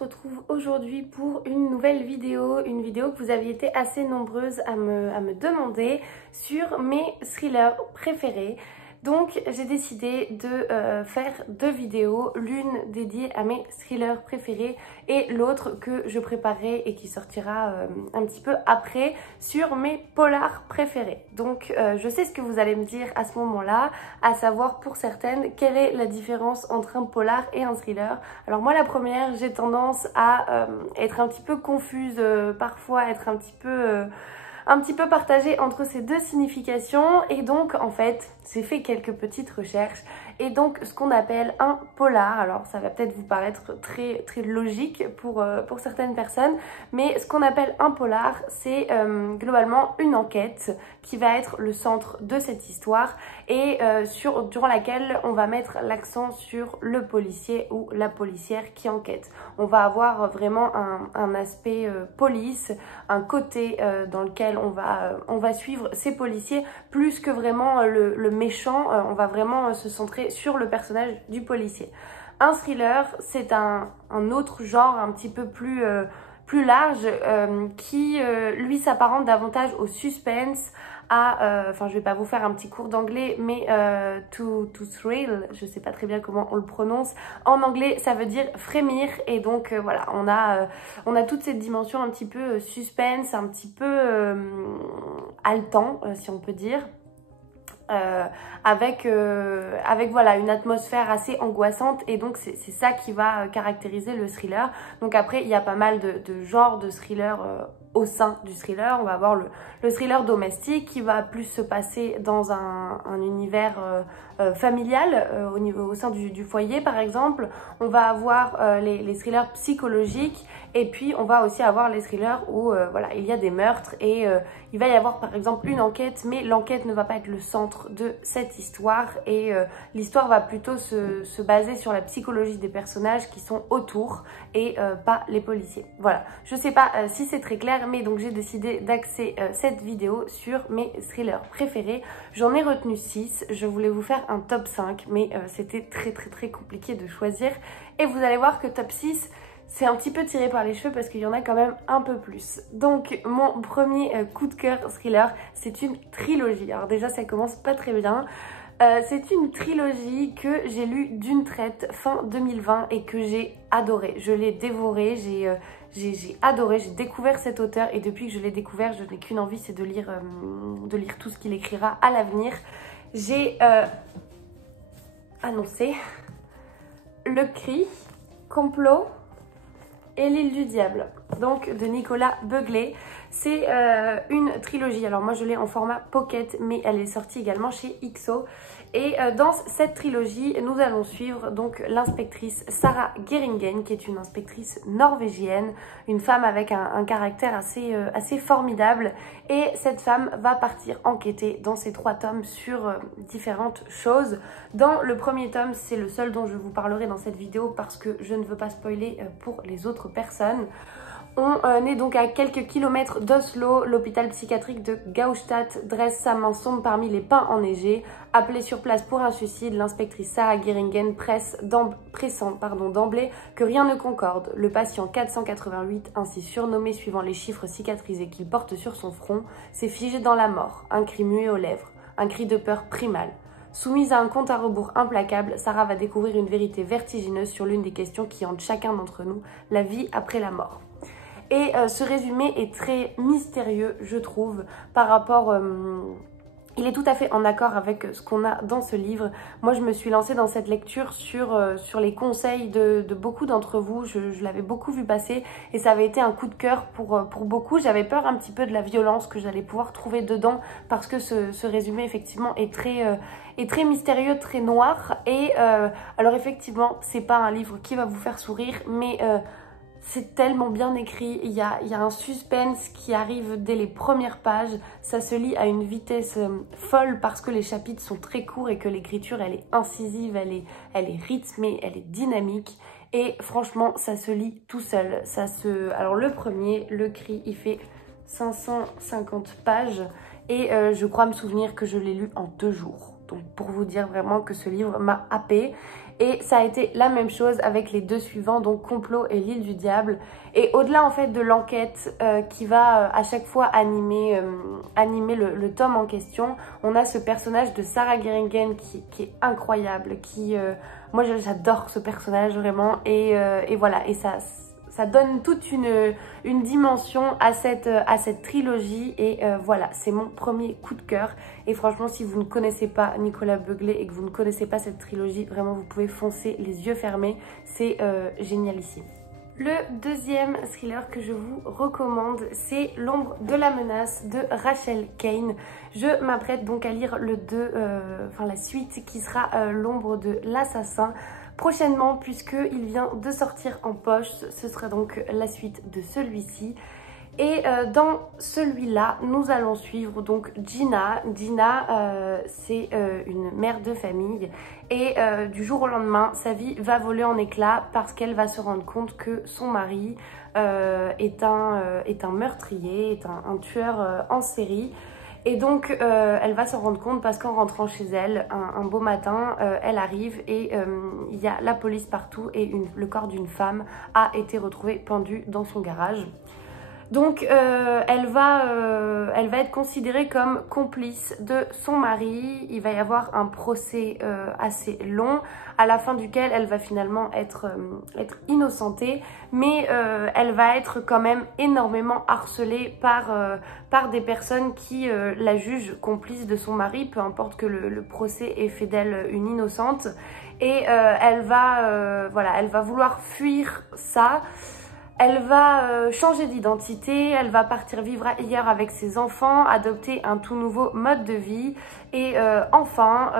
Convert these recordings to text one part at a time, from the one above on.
se retrouve aujourd'hui pour une nouvelle vidéo, une vidéo que vous aviez été assez nombreuses à me demander sur mes thrillers préférés. Donc j'ai décidé de faire deux vidéos, l'une dédiée à mes thrillers préférés et l'autre que je préparerai et qui sortira un petit peu après sur mes polars préférés. Donc je sais ce que vous allez me dire à ce moment-là, à savoir pour certaines quelle est la différence entre un polar et un thriller. Alors moi la première, j'ai tendance à être un petit peu confuse, parfois être un petit peu partagée entre ces deux significations, et donc en fait j'ai fait quelques petites recherches et donc ce qu'on appelle un polar, alors ça va peut-être vous paraître très logique pour certaines personnes, mais ce qu'on appelle un polar c'est globalement une enquête qui va être le centre de cette histoire et durant laquelle on va mettre l'accent sur le policier ou la policière qui enquête. On va avoir vraiment un aspect police, un côté dans lequel on va suivre ces policiers plus que vraiment le méchant. On va vraiment se centrer sur le personnage du policier. Un thriller, c'est un autre genre un petit peu plus large qui lui s'apparente davantage au suspense, enfin je vais pas vous faire un petit cours d'anglais, mais to thrill, je sais pas très bien comment on le prononce. En anglais ça veut dire frémir, et donc voilà, on a toute cette dimension un petit peu suspense, un petit peu haletant si on peut dire. Avec voilà une atmosphère assez angoissante, et donc c'est ça qui va caractériser le thriller. Donc après il y a pas mal de genres de thriller au sein du thriller. On va avoir le thriller domestique qui va plus se passer dans un univers familial, au sein du foyer par exemple. On va avoir les thrillers psychologiques, et puis on va aussi avoir les thrillers où voilà, il y a des meurtres et il va y avoir par exemple une enquête, mais l'enquête ne va pas être le centre de cette histoire, et l'histoire va plutôt se baser sur la psychologie des personnages qui sont autour et pas les policiers. Voilà, je sais pas si c'est très clair, mais donc j'ai décidé d'axer cette vidéo sur mes thrillers préférés. J'en ai retenu 6, je voulais vous faire un top 5, mais c'était très compliqué de choisir, et vous allez voir que top 6 c'est un petit peu tiré par les cheveux parce qu'il y en a quand même un peu plus. Donc mon premier coup de cœur thriller, c'est une trilogie. Alors déjà ça commence pas très bien. C'est une trilogie que j'ai lue d'une traite fin 2020 et que j'ai adoré. Je l'ai dévoré, j'ai adoré, j'ai découvert cet auteur, et depuis que je l'ai découvert, je n'ai qu'une envie, c'est de lire tout ce qu'il écrira à l'avenir. J'ai annoncé Le Cri, Complot et L'île du diable, donc de Nicolas Beuglet. C'est une trilogie. Alors moi je l'ai en format pocket, mais elle est sortie également chez XO. Et dans cette trilogie, nous allons suivre donc l'inspectrice Sarah Geringen, qui est une inspectrice norvégienne, une femme avec un caractère assez formidable. Et cette femme va partir enquêter dans ces 3 tomes sur différentes choses. Dans le premier tome, c'est le seul dont je vous parlerai dans cette vidéo parce que je ne veux pas spoiler pour les autres personnes. On est donc à quelques kilomètres d'Oslo. L'hôpital psychiatrique de Gaustad dresse sa main sombre parmi les pins enneigés. Appelée sur place pour un suicide, l'inspectrice Sarah Geringen pressent d'emblée que rien ne concorde. Le patient 488, ainsi surnommé suivant les chiffres cicatrisés qu'il porte sur son front, s'est figé dans la mort, un cri muet aux lèvres, un cri de peur primal. Soumise à un compte à rebours implacable, Sarah va découvrir une vérité vertigineuse sur l'une des questions qui hantent chacun d'entre nous, la vie après la mort. Et ce résumé est très mystérieux, je trouve, par rapport... il est tout à fait en accord avec ce qu'on a dans ce livre. Moi, je me suis lancée dans cette lecture sur les conseils de beaucoup d'entre vous. Je l'avais beaucoup vu passer et ça avait été un coup de cœur pour beaucoup. J'avais peur un petit peu de la violence que j'allais pouvoir trouver dedans parce que ce résumé, effectivement, est très mystérieux, très noir. Et alors, effectivement, c'est pas un livre qui va vous faire sourire, mais... c'est tellement bien écrit, il y a un suspense qui arrive dès les premières pages, ça se lit à une vitesse folle parce que les chapitres sont très courts et que l'écriture elle est incisive, elle est rythmée, elle est dynamique, et franchement ça se lit tout seul. Alors le premier, Le Cri, il fait 550 pages et je crois me souvenir que je l'ai lu en 2 jours. Donc pour vous dire vraiment que ce livre m'a happée. Et ça a été la même chose avec les deux suivants, donc Complot et l'île du diable. Et au-delà en fait de l'enquête qui va à chaque fois animer le tome en question, on a ce personnage de Sarah Geringen qui est incroyable, moi j'adore ce personnage vraiment et voilà, et ça donne toute une dimension à cette trilogie et voilà, c'est mon premier coup de cœur. Et franchement, si vous ne connaissez pas Nicolas Beuglet et que vous ne connaissez pas cette trilogie, vraiment vous pouvez foncer les yeux fermés, c'est génialissime. Le deuxième thriller que je vous recommande, c'est L'ombre de la menace de Rachel Caine. Je m'apprête donc à lire la suite qui sera L'ombre de l'assassin prochainement, puisqu'il vient de sortir en poche. Ce sera donc la suite de celui-ci. Et dans celui-là, nous allons suivre donc Gina. Gina, c'est une mère de famille et du jour au lendemain, sa vie va voler en éclats parce qu'elle va se rendre compte que son mari est un meurtrier, est un tueur en série. Et donc elle va s'en rendre compte parce qu'en rentrant chez elle, un beau matin, elle arrive et il y a la police partout et le corps d'une femme a été retrouvé pendu dans son garage. Donc elle va être considérée comme complice de son mari. Il va y avoir un procès assez long, à la fin duquel elle va finalement être innocentée, mais elle va être quand même énormément harcelée par des personnes qui la jugent complice de son mari, peu importe que le procès ait fait d'elle une innocente. Et elle va vouloir fuir ça. Elle va changer d'identité, elle va partir vivre ailleurs avec ses enfants, adopter un tout nouveau mode de vie et enfin,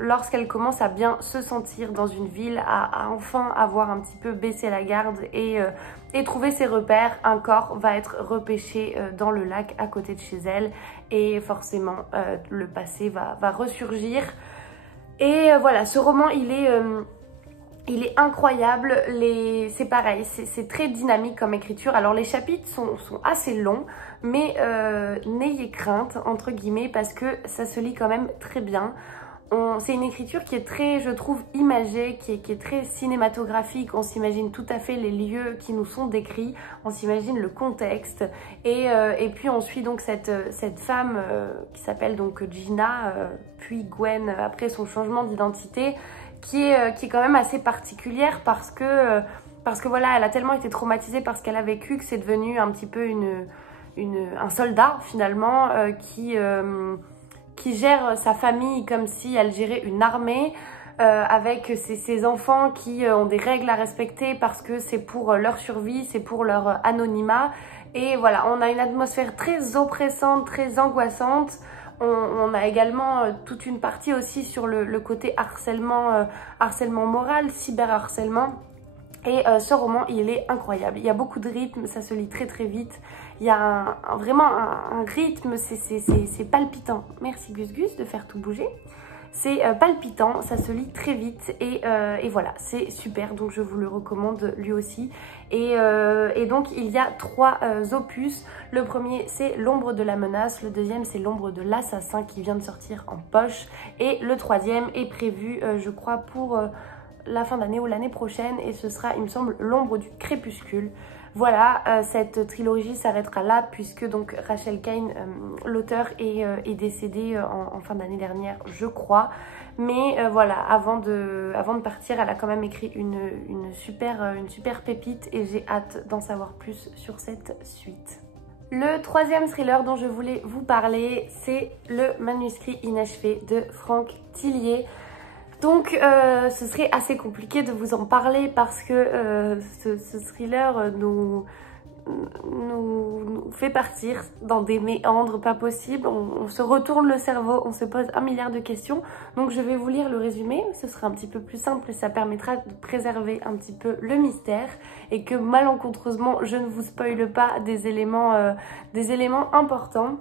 lorsqu'elle commence à bien se sentir dans une ville, à enfin avoir un petit peu baissé la garde et trouver ses repères, un corps va être repêché dans le lac à côté de chez elle et forcément le passé va ressurgir. Et voilà, ce roman il est incroyable, c'est pareil, c'est très dynamique comme écriture. Alors les chapitres sont assez longs, mais n'ayez crainte, entre guillemets, parce que ça se lit quand même très bien. C'est une écriture qui est très, je trouve, imagée, qui est très cinématographique. On s'imagine tout à fait les lieux qui nous sont décrits, on s'imagine le contexte. Et puis on suit donc cette femme qui s'appelle donc Gina, puis Gwen après son changement d'identité, qui est quand même assez particulière parce que voilà, elle a tellement été traumatisée par ce qu'elle a vécu que c'est devenu un petit peu un soldat finalement qui gère sa famille comme si elle gérait une armée avec ses enfants qui ont des règles à respecter parce que c'est pour leur survie, c'est pour leur anonymat. Et voilà, on a une atmosphère très oppressante, très angoissante. On a également toute une partie aussi sur le côté harcèlement moral, cyberharcèlement. Et ce roman, il est incroyable. Il y a beaucoup de rythme, ça se lit très très vite. Il y a vraiment un rythme, c'est palpitant. Merci Gus Gus de faire tout bouger. C'est palpitant, ça se lit très vite et voilà, c'est super, donc je vous le recommande lui aussi. Et donc il y a 3 opus. Le premier c'est L'ombre de la menace, le deuxième c'est L'ombre de l'assassin qui vient de sortir en poche et le troisième est prévu je crois pour la fin d'année ou l'année prochaine et ce sera il me semble L'ombre du crépuscule. Voilà, cette trilogie s'arrêtera là puisque donc Rachel Caine, l'auteur, est décédée en fin d'année dernière, je crois. Mais voilà, avant de partir, elle a quand même écrit une super pépite et j'ai hâte d'en savoir plus sur cette suite. Le troisième thriller dont je voulais vous parler, c'est Le manuscrit inachevé de Franck Thillier. Donc ce serait assez compliqué de vous en parler parce que ce thriller nous fait partir dans des méandres pas possibles. On se retourne le cerveau, on se pose 1 milliard de questions. Donc je vais vous lire le résumé, ce sera un petit peu plus simple et ça permettra de préserver un petit peu le mystère et que malencontreusement je ne vous spoile pas des éléments importants.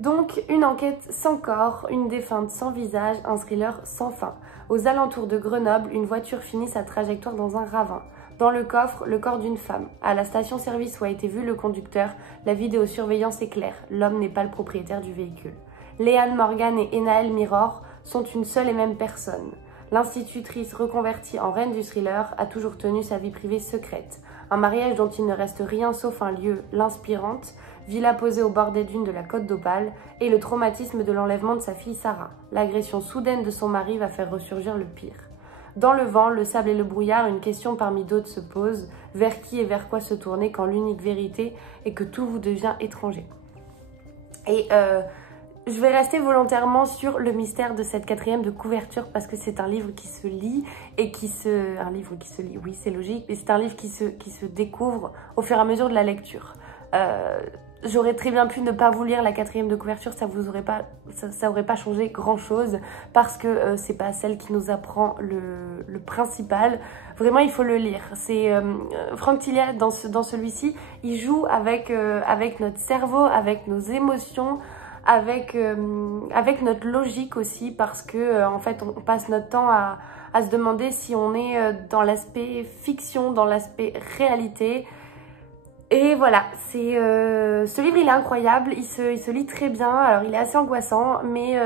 Donc, une enquête sans corps, une défunte sans visage, un thriller sans fin. Aux alentours de Grenoble, une voiture finit sa trajectoire dans un ravin. Dans le coffre, le corps d'une femme. À la station-service où a été vu le conducteur, la vidéosurveillance est claire. L'homme n'est pas le propriétaire du véhicule. Léane Morgan et Enaël Miror sont une seule et même personne. L'institutrice reconvertie en reine du thriller a toujours tenu sa vie privée secrète. Un mariage dont il ne reste rien sauf un lieu, l'inspirante, villa posée au bord des dunes de la Côte d'Opale, et le traumatisme de l'enlèvement de sa fille Sarah. L'agression soudaine de son mari va faire ressurgir le pire. Dans le vent, le sable et le brouillard, une question parmi d'autres se pose. Vers qui et vers quoi se tourner quand l'unique vérité est que tout vous devient étranger. Et je vais rester volontairement sur le mystère de cette 4e de couverture parce que c'est un livre qui se lit et qui se... Un livre qui se lit, oui c'est logique, mais c'est un livre qui se découvre au fur et à mesure de la lecture. J'aurais très bien pu ne pas vous lire la 4e de couverture, ça aurait pas changé grand chose parce que c'est pas celle qui nous apprend le principal. Vraiment, il faut le lire. C'est Franck Tilliat dans celui-ci, il joue avec notre cerveau, avec nos émotions, avec notre logique aussi, parce que en fait, on passe notre temps à se demander si on est dans l'aspect fiction, dans l'aspect réalité. Et voilà, ce livre il est incroyable, il se lit très bien, alors il est assez angoissant, mais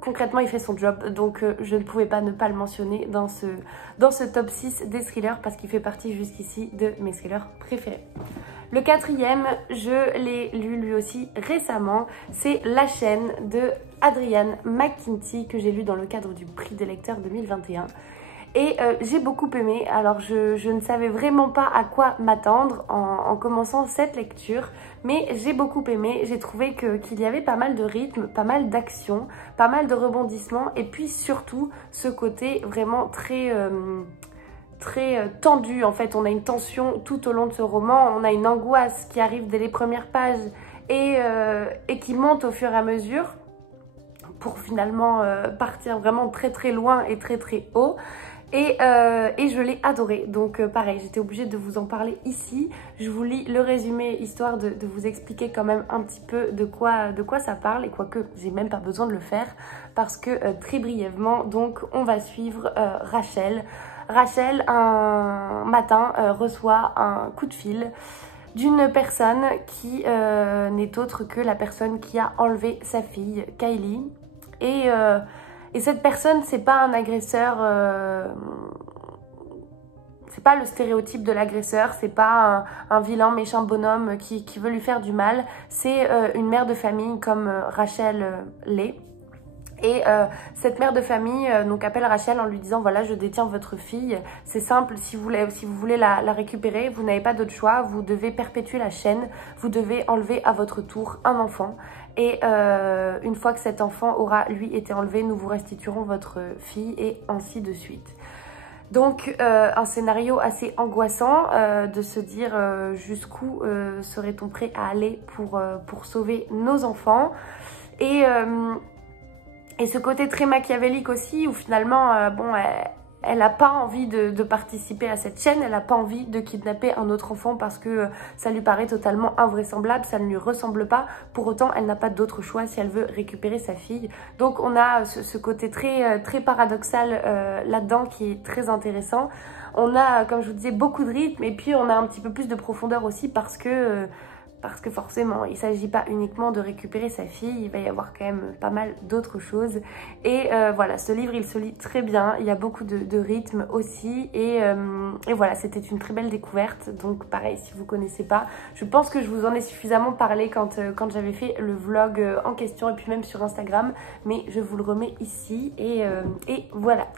concrètement il fait son job, donc je ne pouvais pas ne pas le mentionner dans ce top 6 des thrillers parce qu'il fait partie jusqu'ici de mes thrillers préférés. Le 4e, je l'ai lu lui aussi récemment, c'est La chaîne de Adrian McKinty que j'ai lu dans le cadre du prix des lecteurs 2021. Et j'ai beaucoup aimé, alors je ne savais vraiment pas à quoi m'attendre en commençant cette lecture, mais j'ai beaucoup aimé, j'ai trouvé qu'il y avait pas mal de rythme, pas mal d'action, pas mal de rebondissements, et puis surtout ce côté vraiment très tendu. En fait, on a une tension tout au long de ce roman, on a une angoisse qui arrive dès les premières pages et qui monte au fur et à mesure pour finalement partir vraiment très très loin et très très haut. Et je l'ai adoré, donc pareil, j'étais obligée de vous en parler ici. Je vous lis le résumé histoire de vous expliquer quand même un petit peu de quoi ça parle, et quoique j'ai même pas besoin de le faire parce que très brièvement, donc on va suivre Rachel. Rachel, un matin, reçoit un coup de fil d'une personne qui n'est autre que la personne qui a enlevé sa fille, Kylie. Et cette personne, c'est pas un agresseur, c'est pas le stéréotype de l'agresseur, c'est pas un vilain méchant bonhomme qui veut lui faire du mal, c'est une mère de famille comme Rachel l'est. Et cette mère de famille donc appelle Rachel en lui disant voilà, je détiens votre fille, c'est simple, si vous voulez la récupérer, vous n'avez pas d'autre choix, vous devez perpétuer la chaîne, vous devez enlever à votre tour un enfant. Et une fois que cet enfant aura lui été enlevé, nous vous restituerons votre fille, et ainsi de suite. Donc un scénario assez angoissant de se dire jusqu'où serait-on prêt à aller pour sauver nos enfants. Et ce côté très machiavélique aussi, où finalement, elle n'a pas envie de participer à cette chaîne, elle n'a pas envie de kidnapper un autre enfant parce que ça lui paraît totalement invraisemblable, ça ne lui ressemble pas. Pour autant, elle n'a pas d'autre choix si elle veut récupérer sa fille. Donc on a ce côté très paradoxal là-dedans qui est très intéressant. On a, comme je vous disais, beaucoup de rythme, et puis on a un petit peu plus de profondeur aussi parce que forcément, il ne s'agit pas uniquement de récupérer sa fille, il va y avoir quand même pas mal d'autres choses. Et voilà, ce livre, il se lit très bien, il y a beaucoup de rythme aussi. Et voilà, c'était une très belle découverte. Donc pareil, si vous ne connaissez pas, je pense que je vous en ai suffisamment parlé quand j'avais fait le vlog en question, et puis même sur Instagram. Mais je vous le remets ici, et voilà.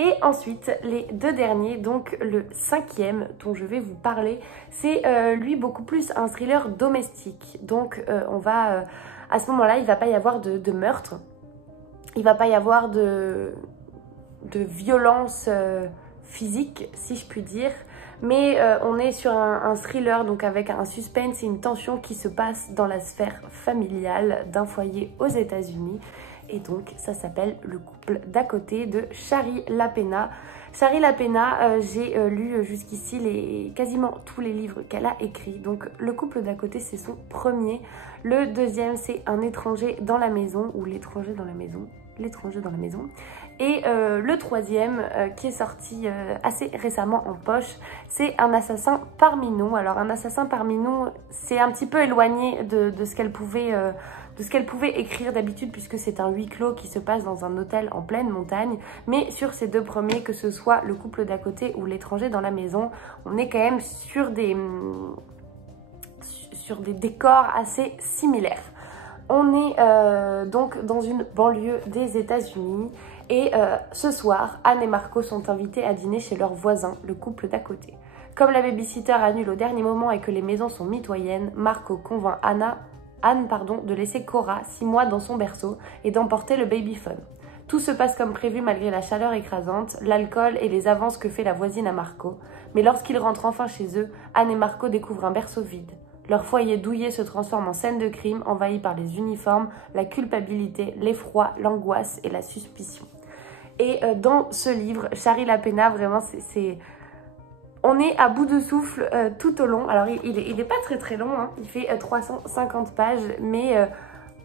Et ensuite, les deux derniers, donc le 5e dont je vais vous parler, c'est lui beaucoup plus un thriller domestique. Donc on va, à ce moment-là, il ne va pas y avoir de meurtre, il ne va pas y avoir de violence physique, si je puis dire. Mais on est sur un thriller, donc avec un suspense et une tension qui se passe dans la sphère familiale d'un foyer aux États-Unis. Et donc ça s'appelle Le couple d'à côté de Shari Lapena. Shari Lapena, j'ai lu jusqu'ici quasiment tous les livres qu'elle a écrits. Donc Le couple d'à côté, c'est son premier. Le deuxième, c'est Un étranger dans la maison, ou L'étranger dans la maison. L'étranger dans la maison. Et le troisième qui est sorti assez récemment en poche, c'est Un assassin parmi nous. Alors Un assassin parmi nous, c'est un petit peu éloigné de ce qu'elle pouvait écrire d'habitude, puisque c'est un huis clos qui se passe dans un hôtel en pleine montagne. Mais sur ces deux premiers, que ce soit Le couple d'à côté ou L'étranger dans la maison, on est quand même sur des décors assez similaires. On est donc dans une banlieue des États-Unis et ce soir, Anne et Marco sont invités à dîner chez leurs voisins, le couple d'à côté. Comme la babysitter annule au dernier moment et que les maisons sont mitoyennes, Marco convainc Anne de laisser Cora 6 mois dans son berceau et d'emporter le babyphone. Tout se passe comme prévu malgré la chaleur écrasante, l'alcool et les avances que fait la voisine à Marco. Mais lorsqu'ils rentrent enfin chez eux, Anne et Marco découvrent un berceau vide. Leur foyer douillet se transforme en scène de crime, envahi par les uniformes, la culpabilité, l'effroi, l'angoisse et la suspicion. Et dans ce livre, Shari Lapena, vraiment, on est à bout de souffle tout au long. Alors, il est pas très long, hein. Il fait 350 pages, mais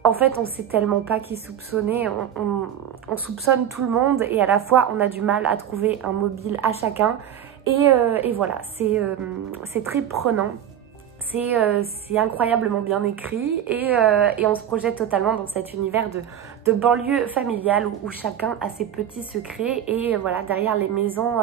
en fait, on sait tellement pas qui soupçonner. On soupçonne tout le monde et à la fois, on a du mal à trouver un mobile à chacun. Et voilà, c'est très prenant. C'est incroyablement bien écrit et on se projette totalement dans cet univers de banlieue familiale où chacun a ses petits secrets et voilà, derrière les maisons,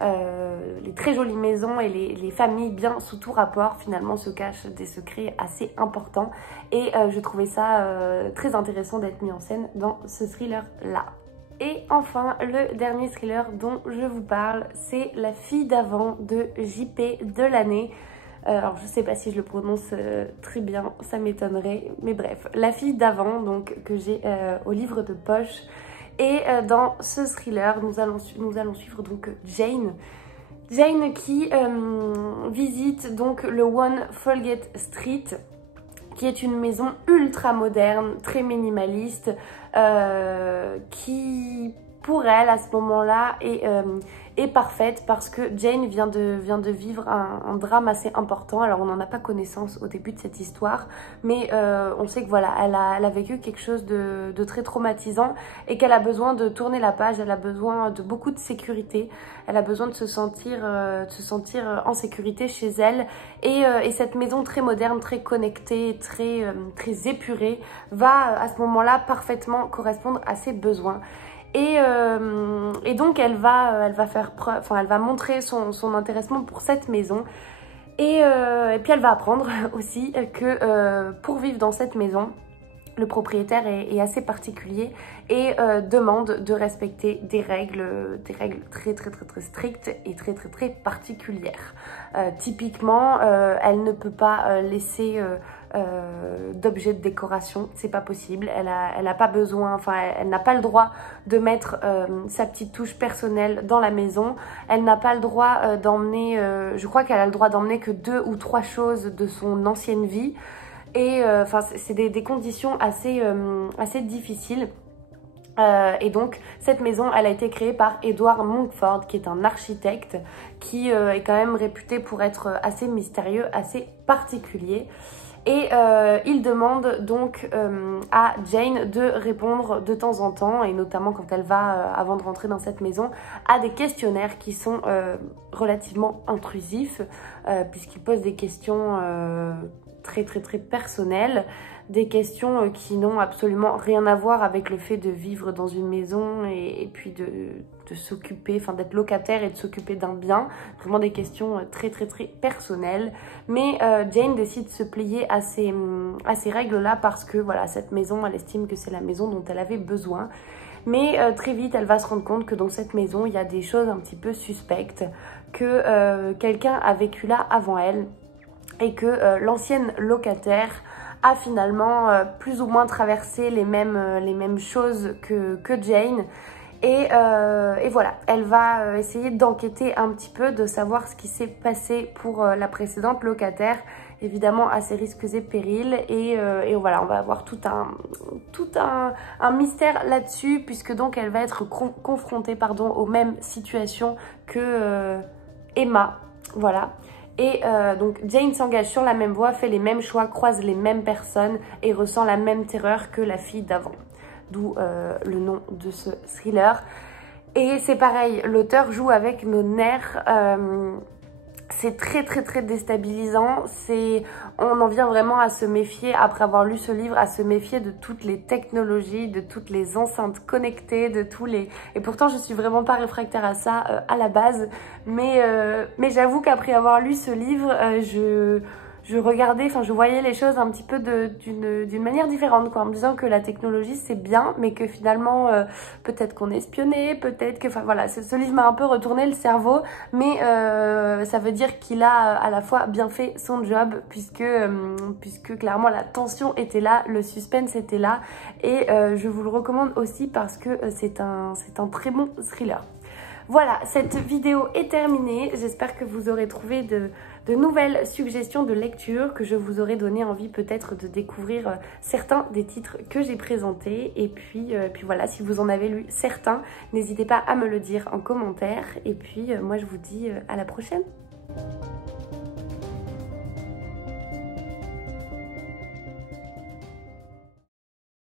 les très jolies maisons et les familles bien sous tout rapport, finalement se cachent des secrets assez importants et je trouvais ça très intéressant d'être mis en scène dans ce thriller-là. Et enfin, le dernier thriller dont je vous parle, c'est La fille d'avant de JP Delaney. Alors je sais pas si je le prononce très bien, ça m'étonnerait, mais bref, La fille d'avant, donc que j'ai au livre de poche. Et dans ce thriller, nous allons suivre donc Jane qui visite donc le One Folgate Street, qui est une maison ultra moderne, très minimaliste, qui pour elle à ce moment-là est parfaite parce que Jane vient de vivre un drame assez important. Alors on n'en a pas connaissance au début de cette histoire, mais on sait que voilà, elle a vécu quelque chose de très traumatisant et qu'elle a besoin de tourner la page, elle a besoin de beaucoup de sécurité, elle a besoin de se sentir en sécurité chez elle et cette maison très moderne, très connectée, très épurée va à ce moment-là parfaitement correspondre à ses besoins. Et donc elle va faire preuve, enfin elle va montrer son intéressement pour cette maison et puis elle va apprendre aussi que pour vivre dans cette maison, le propriétaire est assez particulier et demande de respecter des règles très strictes et très particulières. Typiquement, elle ne peut pas laisser d'objets de décoration, c'est pas possible. Elle a pas besoin, enfin elle n'a pas le droit de mettre sa petite touche personnelle dans la maison. Elle n'a pas le droit d'emmener, je crois qu'elle a le droit d'emmener que 2 ou 3 choses de son ancienne vie. Et enfin c'est des conditions assez difficiles. Et donc cette maison elle a été créée par Edward Monkford qui est un architecte qui est quand même réputé pour être assez mystérieux, assez particulier. Et il demande donc à Jane de répondre de temps en temps, et notamment quand elle va, avant de rentrer dans cette maison, à des questionnaires qui sont relativement intrusifs, puisqu'ils posent des questions très personnelles, des questions qui n'ont absolument rien à voir avec le fait de vivre dans une maison et puis de s'occuper, enfin d'être locataire et de s'occuper d'un bien. Vraiment des questions très personnelles. Mais Jane décide de se plier à ces règles-là parce que voilà, cette maison, elle estime que c'est la maison dont elle avait besoin. Mais très vite, elle va se rendre compte que dans cette maison, il y a des choses un petit peu suspectes, que quelqu'un a vécu là avant elle et que l'ancienne locataire a finalement plus ou moins traversé les mêmes choses que Jane. Et voilà, elle va essayer d'enquêter un petit peu, de savoir ce qui s'est passé pour la précédente locataire, évidemment à ses risques et périls. Et voilà, on va avoir tout un mystère là-dessus, puisque donc elle va être confrontée aux mêmes situations que Emma, voilà. Et donc Jane s'engage sur la même voie, fait les mêmes choix, croise les mêmes personnes et ressent la même terreur que la fille d'avant. D'où le nom de ce thriller. Et c'est pareil, l'auteur joue avec nos nerfs. C'est très déstabilisant, on en vient vraiment à se méfier, après avoir lu ce livre, à se méfier de toutes les technologies, de toutes les enceintes connectées, de tous les... Et pourtant je suis vraiment pas réfractaire à ça à la base, mais j'avoue qu'après avoir lu ce livre, je regardais, enfin je voyais les choses un petit peu d'une manière différente, quoi, en me disant que la technologie c'est bien, mais que finalement peut-être qu'on est espionné, peut-être que, enfin voilà, ce livre m'a un peu retourné le cerveau, mais ça veut dire qu'il a à la fois bien fait son job, puisque clairement la tension était là, le suspense était là, et je vous le recommande aussi parce que c'est un très bon thriller. Voilà, cette vidéo est terminée. J'espère que vous aurez trouvé de nouvelles suggestions de lecture, que je vous aurai donné envie peut-être de découvrir certains des titres que j'ai présentés. Et puis voilà, si vous en avez lu certains, n'hésitez pas à me le dire en commentaire. Et puis moi je vous dis à la prochaine.